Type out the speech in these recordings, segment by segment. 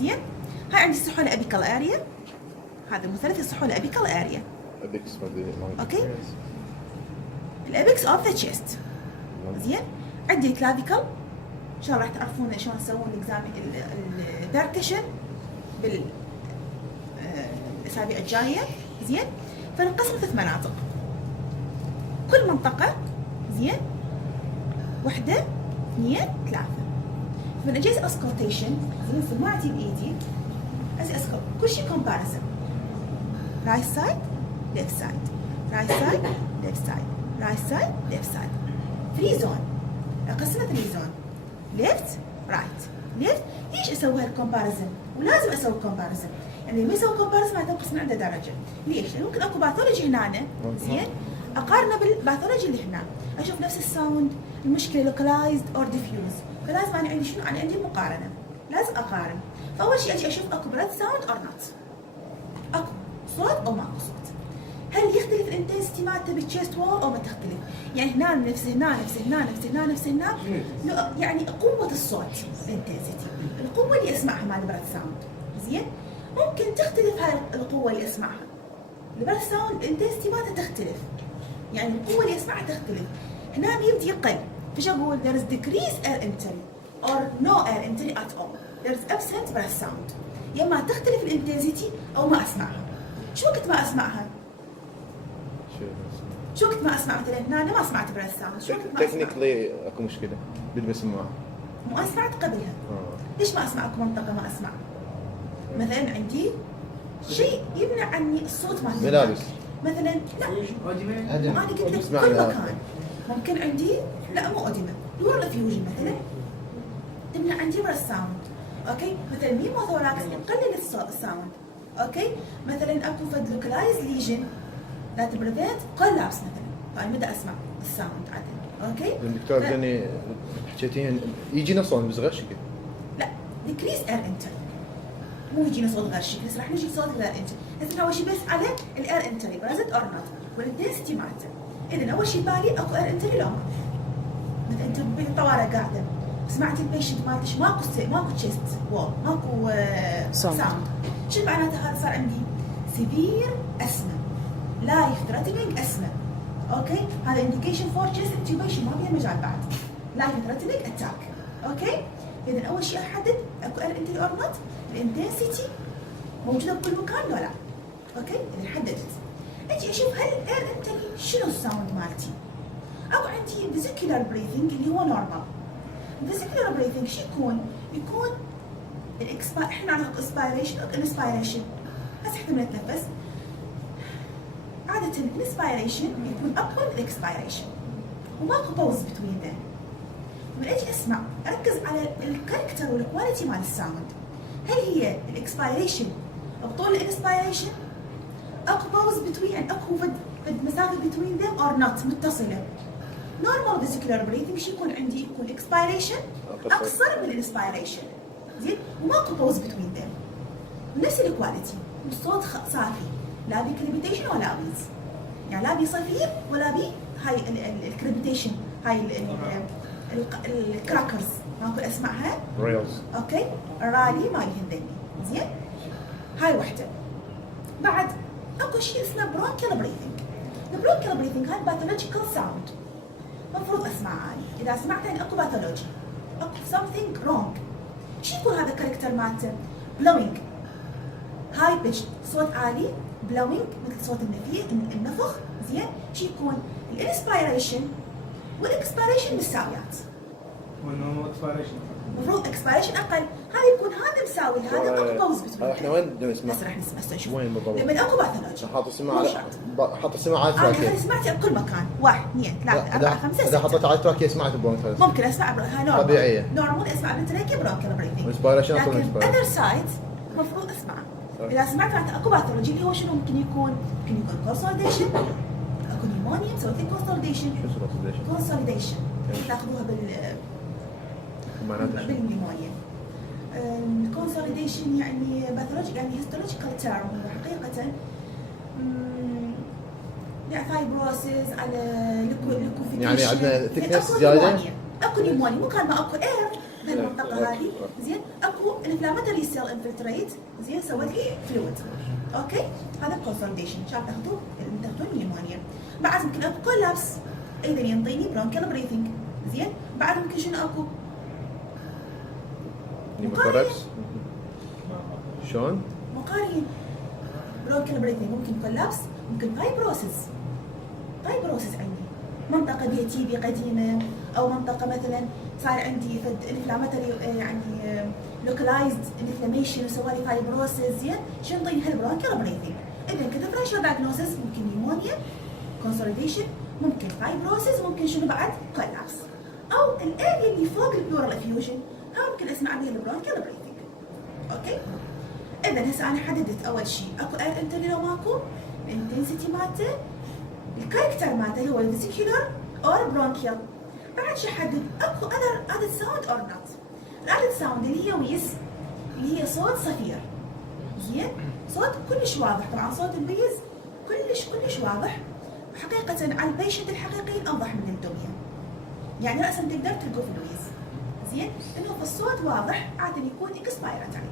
زين. هاي عندي السحول ابيكال اريا، هذا المثلث السحول ابيكال اريا. ابيكس اوكي، الابيكس اوف ذا تشيست. زين. عندي الكلافيكل، ان شاء الله راح تعرفون شلون تسوون البركشن بالاسابيع الجايه. زين. فنقسم 3 مناطق، كل منطقه زين 1 2 3. من اجيز اسكوتيشن زين سماعتي بايدي ازي اسكوت كل شيء كومباريزن، رايت سايد ليفت سايد، رايت سايد ليفت سايد، رايت سايد ليفت سايد. فري زون، اقسمها 3 زون، ليفت رايت ليفت. ليش اسوي هالكومباريزن؟ ولازم اسوي كومباريزن، يعني لما اسوي كومباريزن معناته القسم عنده درجه. ليش؟ لان ممكن اكو باثولوجي هنا زين اقارنه بالباثولوجي اللي هنا، اشوف نفس الساوند، المشكله لوكلايزد اور ديفيوز، فلازم انا عندي شنو؟ انا عندي المقارنه، لازم اقارن. فاول شيء اجي اشوف اكو بريث ساوند اور نوت، اكو صوت او ماكو صوت. هل يختلف الانتنسيتي مالته بالتشيست وول او ما تختلف؟ يعني هنا نفس هنا نفس هنا نفس هنا نفس هنا، يعني قوه الصوت الانتنسيتي، القوه اللي اسمعها مال البريث ساوند. زين. ممكن تختلف هاي القوه اللي اسمعها، البريث ساوند الانتنسيتي مالته تختلف، يعني القوه اللي اسمعها تختلف. هنا يبدي يقل، فش اقول؟ there is decreased air entry or no air entry at all. there is absent breath sound. يا اما تختلف الانتنسيتي او ما اسمعها. شو وقت ما اسمعها؟ شو وقت ما اسمع مثلا هنا ما سمعت بريث ساوند، شو وقت ما اسمع؟ تكنيكلي اكو مشكله بالمسموعه، مو سمعت قبلها. ليش ما اسمع؟ اكو منطقه ما اسمع. مثلا عندي شيء يمنع عني الصوت مال ملابس مثلا، لا انا قلت لك كل مكان ممكن عندي، لا مو اوديما، دور الفيوجن مثلا تمنع عندي بريث ساوند. اوكي، مثلا ميموثوراكس يقلل الساوند. اوكي، مثلا اكو فد لوكلايز ليجن ذات بريفنت كولابس مثلا، فانا متى اسمع الساوند عادي. اوكي، الدكتور جاني حكيتين يجينا صوت بس غير شكل، لا ديكريس اير انتري، مو يجينا صوت غير شكل، هسه راح نجي صوت غير انتري. هسه اول شيء بس على الاير انتري بريزنت اور نوت والانتنسيتي مالته. اذا اول شيء بالي اكو اير انتري لو ما، مثلا انت بالطوارئ قاعده سمعت البيشنت مالتش ماكو تشيست وول، ماكو ساوند، شو معناته؟ هذا صار عندي سيفير اسما، لايف ثريتنينج اسما. اوكي، هذا انديكيشن فور تشيست انتوبيشن، ما فيها مجال بعد، لايف ثريتنينج اتاك. اوكي، اذا اول شيء احدد اكو اير انتري اور نوت، الانتنسيتي موجوده بكل مكان ولا لا. اوكي، اذا حددت اجي اشوف هل الاير انتري شنو الساوند مالتي. اكو عندي فيزيكولار بريثنج اللي هو نورمال. فيزيكولار بريثنج شو يكون؟ يكون احنا نعرف اسبيريشن او انسبيريشن. هسه احنا بنتنفس عادة الانسبيريشن يكون اقوى من الاكسبيريشن وماكو باوز بتوين ذم. لما اجي اسمع اركز على الكاركتر والكواليتي مال الساوند، هل هي الاكسبيريشن بطول الانسبيريشن؟ اكو باوز بتوين، يعني اكو فد مسافه بتوين ذم اور نوت متصله. نورمال فيزيكولار بريثنج شو يكون عندي؟ يكون اكسبيريشن اقصر من الانسبيريشن. زين، وماكو باوز بتوين ذم، نفس الكواليتي، والصوت صافي، لا بي كريبيتيشن ولا بيز، يعني لا بي صفير ولا بي هاي الكريبيتيشن، هاي الكراكرز ماكو اسمعها ريلز. اوكي، الرالي ما يهمني. زين، هاي وحده. بعد اكو شيء اسمه برونكيال بريثنج. البرونكيال بريثنج هاي باثولوجيكال ساوند، مفروض اسمعها هاي. اذا سمعتها يعني اكو باثولوجي، اكو something wrong. شو يكون هذا الكاركتر مالته؟ blowing، هاي بيتش، صوت عالي، blowing مثل صوت النفخ. زين، شو يكون؟ الانسبيريشن والاكسبيريشن مساويات. وانه اكسبيريشن المفروض اكسبيريشن اقل، هذا يكون هذا مساوي هذا، اكو باوز بتوين. احنا وين بدنا نسمع؟ هسه راح نسمع. هسه نشوف وين بالضبط؟ لما اكو باثولوجي حاط السماعه حط السماعه على انا التراكيه. سمعتي بكل مكان، 1 2 3 4 5 6. اذا حطيتها على التراكيه سمعت بونت ممكن اسمع هاي نورمال طبيعيه، نورمال اسمع بالتراكيه برونكيال بريثنج. انسبيريشن لكن اكو اذر سايد المفروض اسمع. اذا سمعت معناته اكو باثولوجي اللي هو شنو ممكن يكون؟ ممكن يكون كونسوليديشن، اكو نيمونيا مسوي لك كونسوليديشن. شو كونسوليديشن؟ كونسوليديشن تاخذوها بالنيمونيا. الكونسوليديشن يعني باثولوجي، يعني هيستولوجيكال تيرم حقيقه، يعني فايبروسيس على ليكوفيكيشن، يعني عندنا ثيكنس اكو زياده، نيمونيا، اكو نيمونيا، مو كان ما اكو اير بهالمنطقه هذه. زين، اكو اكو انفلاماتوري سيل انفلتريت زين سوت لي فلويد. اوكي هذا كونسوليديشن شاف تاخذون نيمونيا. بعد ممكن اكو كولابس ايضا ينطيني برونكيال بريثنج. زين بعد ممكن شنو اكو؟ نيموثوركس شلون؟ مقارين برونكيال بريثنج ممكن كولابس ممكن فايبروسيس عندي منطقة بيها تي بي قديمة أو منطقة مثلا صار عندي فد انفلاماتوري يعني لوكلايزد انفلاميشن وسوالي فايبروسيس. زين شنو نطيني هالبرونكيال بريثنج. إذا كدفرنشال دايجنوسيس ممكن نيمونيا كونسوليديشن ممكن فايبروسيس ممكن شنو بعد كولابس أو الاريا اللي فوق البلورال افيوجن ها ممكن اسمع بها البرونكيال بريثنج. اوكي اذا هسه انا حددت اول شيء اكو اير انتري لو ماكو الانتنسيتي مالته الكاركتر مالته هو الفيسيكولار اور برونكيال. بعد شو احدد اكو اذر ادد ساوند اور نوت. الادد ساوند اللي هي ويز اللي هي صوت صفير. زين صوت كلش واضح. طبعا صوت الويز كلش واضح وحقيقة على البيشنت الحقيقيين اوضح من الدمية. يعني رأسا تقدر تلقوا في الويز. زين انه الصوت واضح عادة يكون اكسبيراتوري.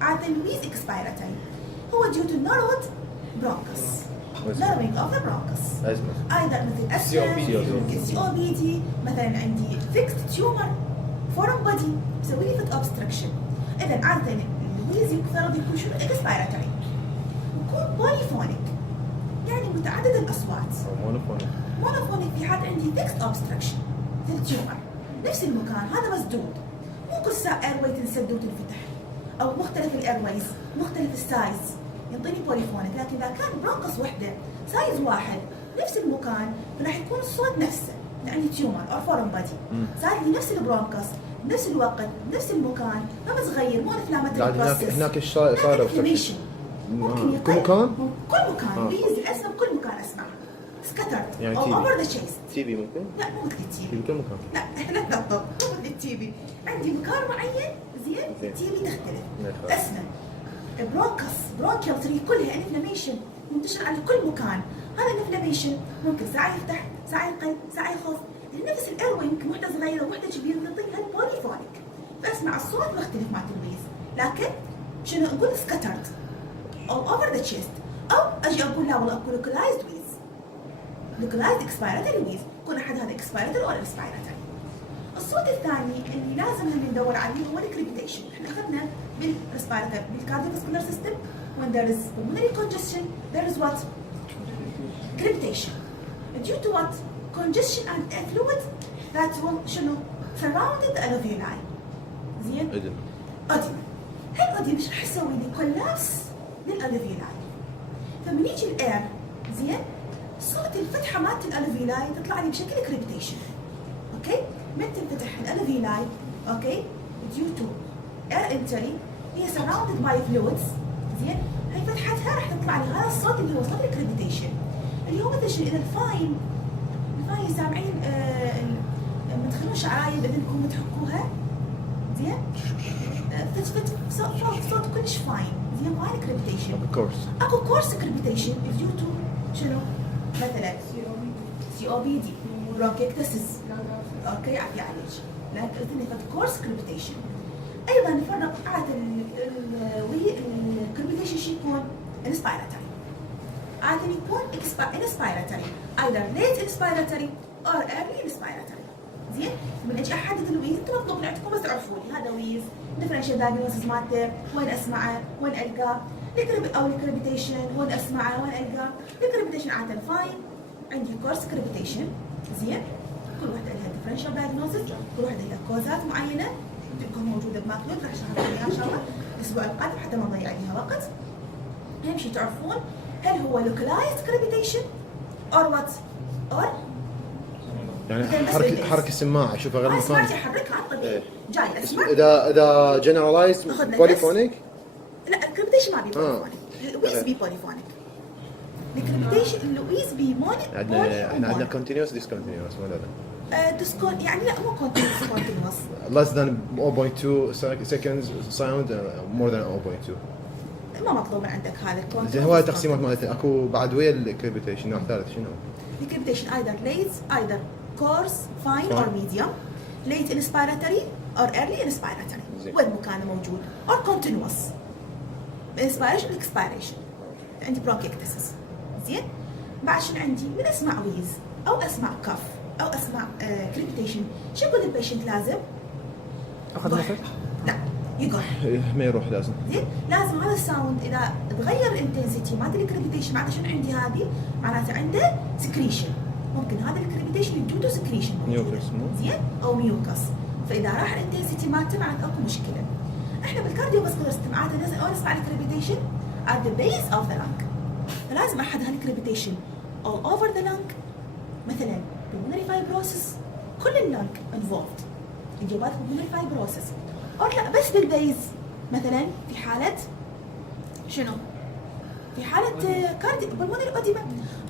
عادة الويز اكسبيراتوري هو due to narrowed bronchus. narrowing of the bronchus. ايضا مثل اسم COPD مثلا عندي fixed tumor foreign body مسوي لي فت obstruction. اذا عادة الويز يفترض يكون شنو اكسبيراتوري يكون بوليفونيك يعني متعدد الاصوات. مونوفونيك في حال عندي fixed obstruction في التيومر نفس المكان هذا مسدود مو كل ساعة ايروي تنسد وتنفتح او مختلف الايرويز مختلف السايز ينطيني بوليفونيك. لكن اذا كان برونكس وحده سايز واحد نفس المكان راح يكون الصوت نفسه يعني تيومر او فورن بادي صار لي نفس البرونكس نفس الوقت نفس المكان ما بتغير مو انفلاماتوري بروسيس. هناك ايش صار ممكن كل مكان؟ كل مكان بيز الاسم كل مكان اسمع سكترد يعني او اوفر ذا تشيست. تي بي ممكن؟ لا مو مثل التي في بي. كل مكان؟ لا احنا نضبط مو مثل التي بي. عندي مكان معين زين التي بي تختلف. اسمه برونكيال تري كلها انفلاميشن منتشر على كل مكان. هذا الانفلاميشن ممكن ساعه يفتح ساعه يقل ساعه يخف. نفس الايروي يمكن وحده صغيره وحده كبيره نعطيها البوليفونيك فاسمع الصوت مختلف مع التلميذ. لكن شنو نقول سكترد او اوفر ذا تشيست او اجي اقول لا والله اكو لوكلايزد ويز لوكلايزد اكسبيراتوري ويز يكون احد هذا اكسبيراتوري او اكسبيراتوري. الصوت الثاني اللي لازم هم ندور عليه هو الكريبيتيشن. احنا اخذنا بالريسبيراتوري بالكارديوفاسكولار سيستم when there is pulmonary congestion there is what crepitation due to what congestion and fluid that will شنو surround the alveoli. زين اديما هالاديما ايش راح يسوي لي كولابس للالفيولاي. فمن يجي الاير زين صوت الفتحه مالت الالفيولاي تطلع لي بشكل كريبيتيشن. اوكي من تنفتح الالفيولاي اوكي due to air entry هي surrounded by fluids. زين هاي فتحتها راح تطلع لي هذا الصوت اللي هو صوت الكريبيتيشن اللي هو مثل شنو اذا الفاين سامعين لما تخلون شعرايه باذنكم تحكوها زين صوت كلش فاين زين فاين كريبيتيشن. اكو كورس كريبيتيشن ديو تو شنو مثلا COPD برونكيكتسس اوكي عافيه عليك. لكن قلت لك كورس كريبيتيشن. ايضا نفرق عاده الكريبيتيشن شو يكون انسبيراتوري عاده يكون انسبيراتوري either late inspiratory or early inspiratory. زين من اجي احدد الويز انتم مطلوب عندكم بس تعرفوا لي هذا ويز ديفرنشال دايجنوستس مالته وين اسمعه وين القاه او الكريبيتيشن وين اسمعه وين القاه. الكريبيتيشن عاده فاين عندي كورس كريبيتيشن. زين كل وحده لها ديفرنشال دايجنوستس كل وحده لها كوزات معينه تكون موجوده بماكلود راح اشرحها لكم ان شاء الله الاسبوع القادم حتى ما نضيع عليها وقت. اهم شيء تعرفون هل هو localized crepitation or what or يعني حركة السماعة اشوفها غير مكان. سمعتي حركها على الطبيعي جاي اسمع. اذا generalized polyphonic لا الكريبيتيشن ما بي بوليفونيك. الويز بي بوليفونيك. الكريبيتيشن الويز بي مونيك. احنا عندنا continuous discontinuous ولا لا؟ ديسكون يعني لا مو continuous. less than 0.2 seconds sound more than 0.2. ما مطلوب من عندك هذا الكونتنت. زين هواي التقسيمات مالتها اكو بعد ويا الكريبيتيشن نوع ثالث شنو؟ الكريبيتيشن either late either coarse fine or medium late inspiratory or early inspiratory. زين. وين مكانه موجود or continuous inspiration expiration عندي bronchiectasis زين. بعد شنو عندي من اسمع ويز او اسمع كف او اسمع كريبيتيشن، شو يقول البيشنت لازم اخذ نفس؟ لا يقح ما يروح لازم. زين. لازم هذا الساوند اذا تغير الانتنسيتي مالت الكريبيتيشن معناته شنو عندي هذه؟ معناته عنده سكريشن، ممكن هذا الكريبيتيشن دو سكريشن ميوكس زين او ميوكس، فاذا راح الانتنسيتي مالته معناته اكو مشكله. احنا بالكارديو فاسكولار سيستم عاده لازم اول نسمع الكريبيتيشن at the base of the lung، فلازم احد هالكريبيتيشن all over the lung. مثلا pulmonary fibrosis كل اللنج involved، اجابات pulmonary fibrosis، او لا بس بالبيز مثلا في حاله شنو؟ في حالة كارديو pulmonary edema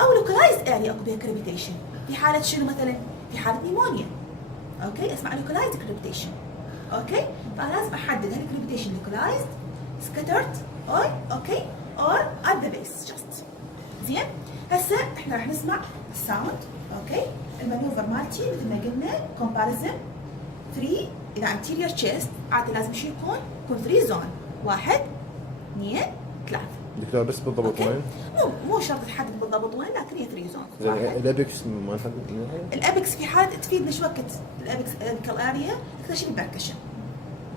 او localized area اكو بها كريبيتيشن، في حالة شنو مثلا؟ في حالة نيمونيا. اوكي اسمع localized كريبيتيشن. اوكي فلازم احدد هل الكريبيتيشن localized scattered or اوكي or at the base just. زين هسه احنا راح نسمع الساوند. اوكي المانوفر مالتي مثل ما قلنا كومباريزن 3 اذا anterior chest عاده لازم شو يكون 3 زون 1 2 3. دكتور بس بالضبط أوكي؟ وين؟ مو شرط تحدد بالضبط وين لكن هي 3 زون. زين الابيكس ما نحدد. الابكس في حاله تفيدنا شو وقت الابكس ابيكال اريا اكثر البركشن.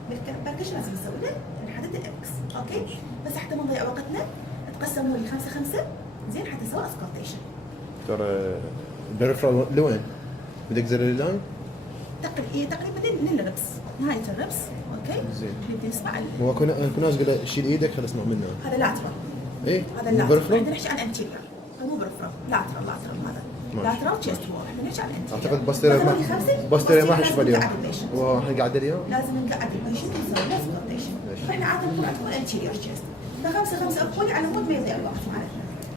بالبركشن لازم نسوي له نحدد الابكس. اوكي بس حتى ما نضيع وقتنا تقسموا لي 5 زين حتى نسوي اسكالتيشن. دكتور البريفرال لوين؟ بدك زر اللون؟ تقريبا من الربس نهايه الربس. اوكي زين. نبدا نسمع هو كنا ناس قال شيل ايدك خلينا نسمع منه. هذا لاترال. ايه هذا مو اللاترال. بريفرال؟ احنا نحكي عن انتيريور مو بريفرال. لاترال هذا ماشي. لاترال تشيست وول. احنا نحكي عن انتيريور. اعتقد بوستيريا ما حشوف اليوم. لازم واحنا قاعد اليوم. نقعد البيشنت ونسوي له سكوتيشن. ماشي. فاحنا عاده نكون عندنا انتيريور تشيست. ف5 اقول على مود ما يضيع الوقت معنا.